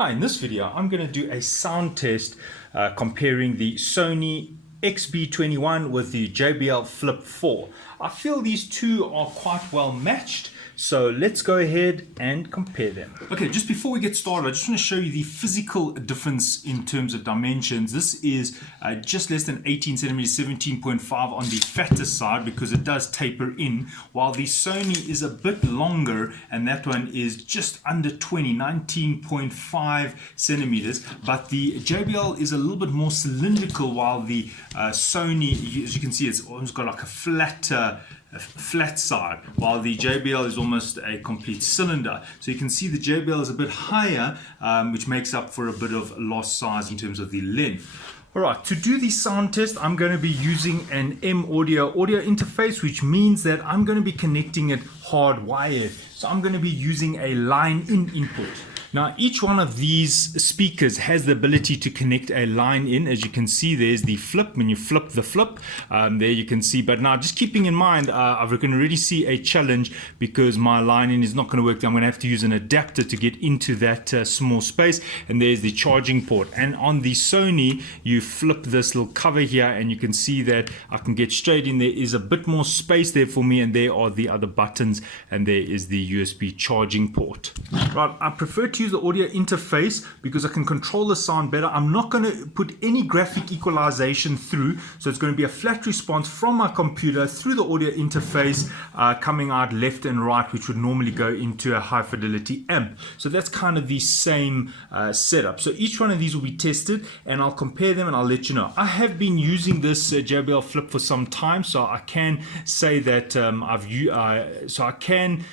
Hi, in this video I'm going to do a sound test comparing the Sony XB21 with the JBL Flip 4. I feel these two are quite well matched, so let's go ahead and compare them. Okay, just before we get started, I just want to show you the physical difference in terms of dimensions. This is just less than 18 centimeters, 17.5 on the fatter side because it does taper in, while the Sony is a bit longer and that one is just under 20, 19.5 centimeters, but the JBL is a little bit more cylindrical, while the Sony, as you can see, it's almost got like a flat side, while the JBL is almost a complete cylinder. So you can see the JBL is a bit higher, which makes up for a bit of lost size in terms of the length. Alright, to do the sound test, I'm going to be using an M audio interface, which means that I'm going to be connecting it hardwired. So I'm going to be using a line-in input. Now, each one of these speakers has the ability to connect a line in. As you can see, there's the flip. When you flip the flip, there you can see. But now, just keeping in mind, I can already see a challenge because my line in is not going to work. I'm going to have to use an adapter to get into that small space. And there's the charging port. And on the Sony, you flip this little cover here, and you can see that I can get straight in. There is a bit more space there for me, and there are the other buttons, and there is the USB charging port. Right, I prefer to use the audio interface because I can control the sound better. I'm not going to put any graphic equalization through, so it's going to be a flat response from my computer through the audio interface, coming out left and right, which would normally go into a high fidelity amp. So that's kind of the same setup. So each one of these will be tested and I'll compare them and I'll let you know. I have been using this JBL Flip for some time, so I can say that I can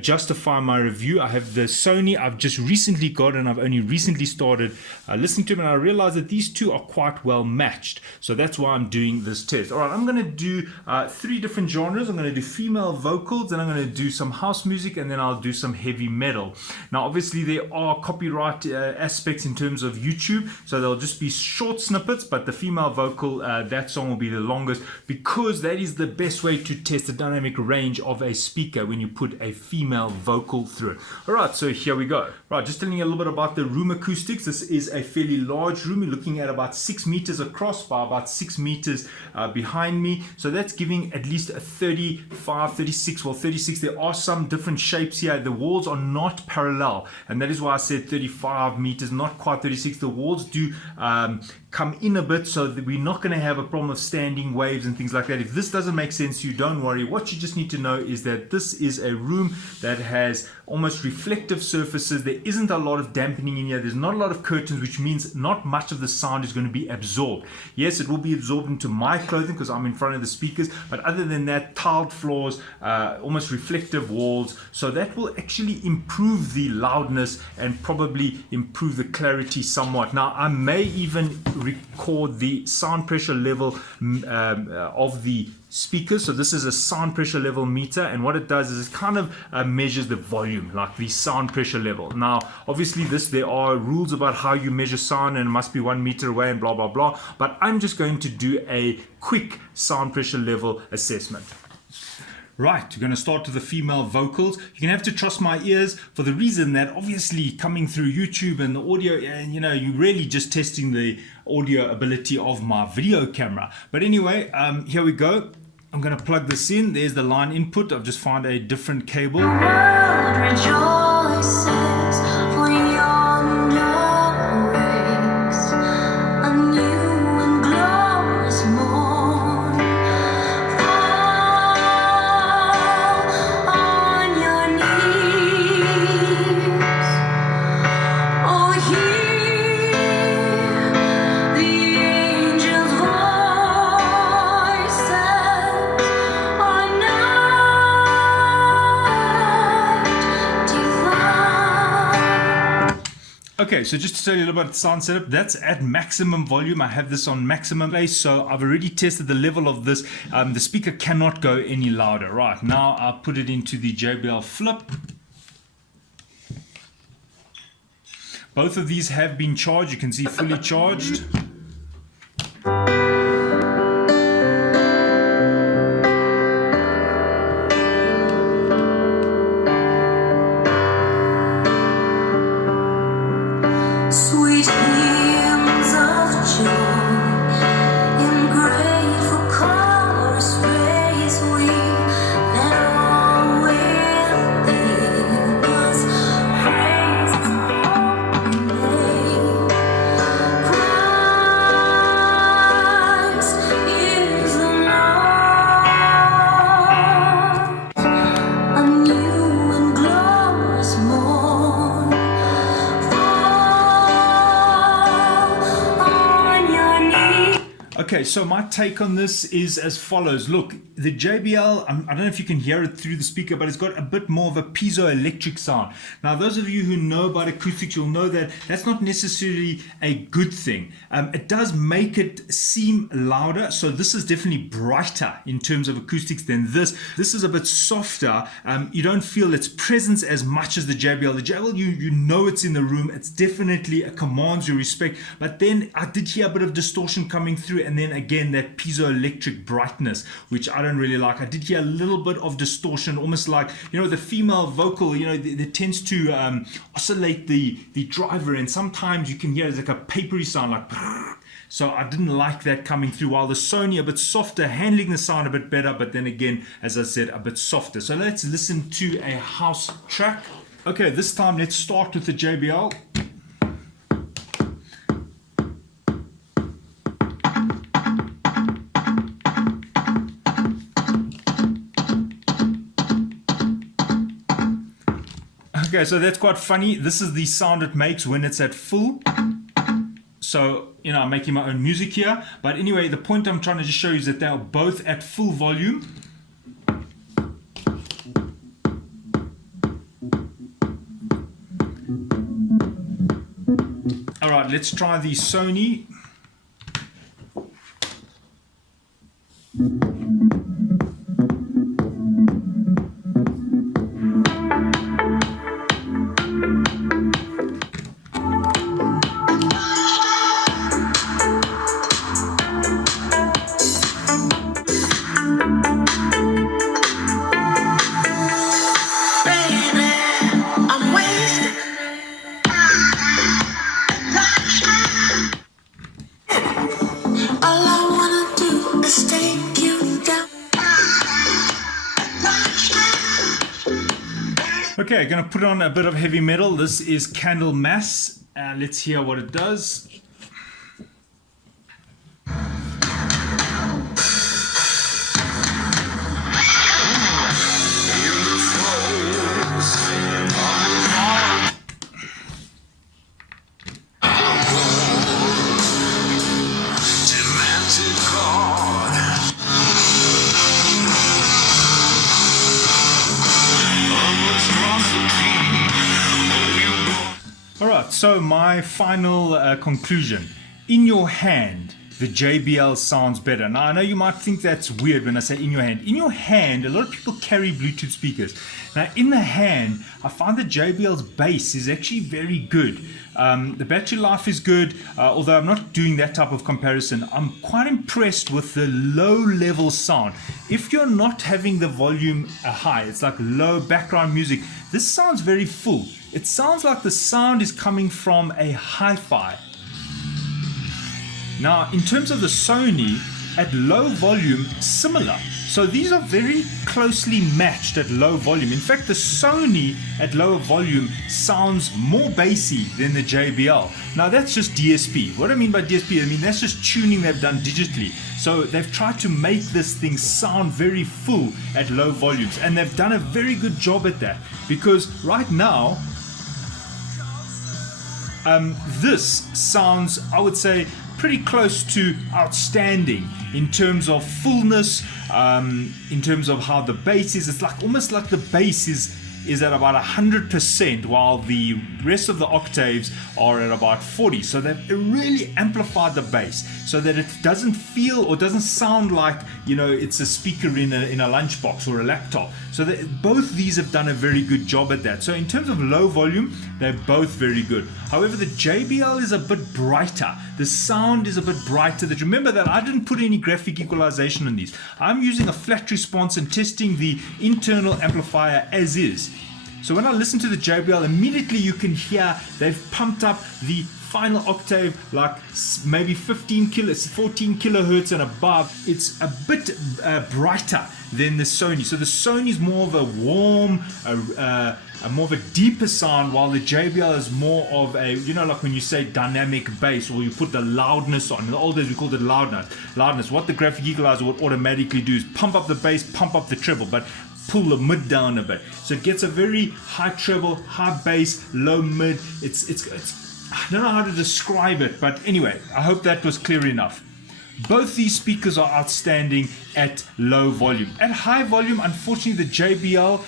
justify my review. I have the Sony I've just recently got, and I've only recently started listening to them, and I realized that these two are quite well matched. So that's why I'm doing this test. All right, I'm going to do three different genres. I'm going to do female vocals, and I'm going to do some house music, and then I'll do some heavy metal. Now, obviously, there are copyright aspects in terms of YouTube, so they'll just be short snippets, but the female vocal, that song will be the longest because that is the best way to test the dynamic range of a speaker when you put a female vocal through. Alright, so here we go. Right, just telling you a little bit about the room acoustics. This is a fairly large room. You're looking at about 6 meters across by about 6 meters behind me. So that's giving at least a 35, 36, well 36. There are some different shapes here. The walls are not parallel, and that is why I said 35 meters, not quite 36. The walls do come in a bit, so that we're not going to have a problem of standing waves and things like that. If this doesn't make sense to you, don't worry. What you just need to know is that this is a room that has almost reflective surfaces. There isn't a lot of dampening in here. There's not a lot of curtains, which means not much of the sound is going to be absorbed. Yes, it will be absorbed into my clothing because I'm in front of the speakers, but other than that, tiled floors, almost reflective walls, so that will actually improve the loudness and probably improve the clarity somewhat. Now, I may even record the sound pressure level of the speakers. So this is a sound pressure level meter, and what it does is it kind of measures the volume, like the sound pressure level. Now, obviously there are rules about how you measure sound, and it must be 1 meter away and blah blah blah, but I'm just going to do a quick sound pressure level assessment. Right, we're going to start with the female vocals. You're going to have to trust my ears for the reason that obviously coming through YouTube and the audio, and you're really just testing the audio ability of my video camera. But anyway, here we go. I'm going to plug this in. There's the line input. I've just found a different cable. The world rejoices for yonder breaks a new and glorious morn. Fall on your knees. Oh, hear the angels' voices. Okay, so just to tell you a little about the sound setup, that's at maximum volume. I have this on maximum bass, so I've already tested the level of this. The speaker cannot go any louder. Right, now I'll put it into the JBL Flip. Both of these have been charged. You can see fully charged. Okay, so my take on this is as follows. Look, the JBL, I don't know if you can hear it through the speaker, but it's got a bit more of a piezoelectric sound. Now, those of you who know about acoustics, you'll know that that's not necessarily a good thing. It does make it seem louder, so this is definitely brighter in terms of acoustics than this. This is a bit softer. You don't feel its presence as much as the JBL. The JBL, you know it's in the room. It's definitely commands your respect, but then I did hear a bit of distortion coming through, and then again that piezoelectric brightness, which I don't really like. I did hear a little bit of distortion, almost like, you know, the female vocal, you know, that tends to oscillate the driver, and sometimes you can hear it's like a papery sound, like. So I didn't like that coming through, while the Sony a bit softer, handling the sound a bit better, but then again, as I said, a bit softer. So let's listen to a house track. Okay, this time let's start with the JBL. Okay, so that's quite funny. This is the sound it makes when it's at full. So, you know, I'm making my own music here. But anyway, the point I'm trying to just show you is that they are both at full volume. All right, let's try the Sony. Okay, going to put on a bit of heavy metal. This is Candlemass. Let's hear what it does. Alright, so my final conclusion. In your hand, the JBL sounds better. Now, I know you might think that's weird when I say in your hand. In your hand, a lot of people carry Bluetooth speakers. Now, in the hand, I find that JBL's bass is actually very good. The battery life is good, although I'm not doing that type of comparison. I'm quite impressed with the low-level sound. If you're not having the volume high, it's like low background music, this sounds very full. It sounds like the sound is coming from a hi-fi. Now, in terms of the Sony, at low volume, similar. So these are very closely matched at low volume. In fact, the Sony at lower volume sounds more bassy than the JBL. Now, that's just DSP. What I mean by DSP, I mean that's just tuning they've done digitally. So they've tried to make this thing sound very full at low volumes, and they've done a very good job at that, because right now, this sounds, I would say, pretty close to outstanding in terms of fullness, in terms of how the bass is. It's like almost like the bass is at about 100%, while the rest of the octaves are at about 40. So they've really amplified the bass so that it doesn't feel or doesn't sound like, you know, it's a speaker in a lunchbox or a laptop. So that both these have done a very good job at that. So in terms of low volume, they're both very good. However, the JBL is a bit brighter. The sound is a bit brighter. That, remember that I didn't put any graphic equalization on these. I'm using a flat response and testing the internal amplifier as is. So when I listen to the JBL, immediately you can hear they've pumped up the final octave like maybe 14 kilohertz and above. It's a bit brighter than the Sony. So the Sony is more of a warm, more of a deeper sound, while the JBL is more of a, you know, like when you say dynamic bass, or you put the loudness on. In the old days we called it loudness. What the graphic equalizer would automatically do is pump up the bass, pump up the treble, but pull the mid down a bit. So it gets a very high treble, high bass, low mid. It's I don't know how to describe it, but anyway, I hope that was clear enough. Both these speakers are outstanding at low volume. At high volume, unfortunately, the JBL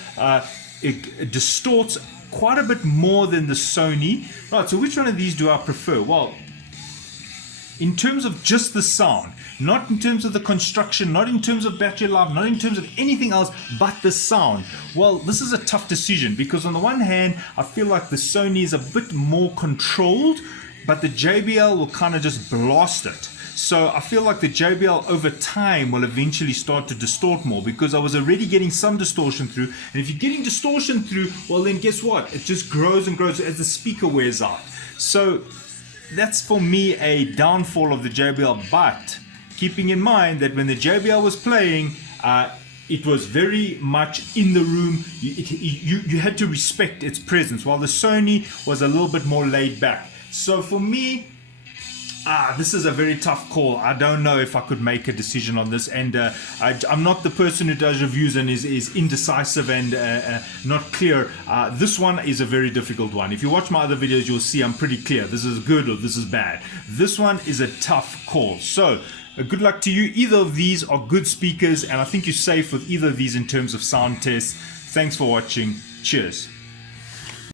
it distorts quite a bit more than the Sony. Right, so which one of these do I prefer? Well, in terms of just the sound, not in terms of the construction, not in terms of battery life, not in terms of anything else but the sound. Well, this is a tough decision because on the one hand, I feel like the Sony is a bit more controlled, but the JBL will kind of just blast it. So I feel like the JBL over time will eventually start to distort more because I was already getting some distortion through. And if you're getting distortion through, well then guess what? It just grows and grows as the speaker wears out. So that's for me a downfall of the JBL. But keeping in mind that when the JBL was playing, it was very much in the room. You had to respect its presence, while the Sony was a little bit more laid back. So for me, this is a very tough call. I don't know if I could make a decision on this, and I'm not the person who does reviews and is indecisive and not clear. This one is a very difficult one. If you watch my other videos, you'll see I'm pretty clear. This is good or this is bad. This one is a tough call. So good luck to you. Either of these are good speakers, and I think you're safe with either of these in terms of sound tests. Thanks for watching. Cheers.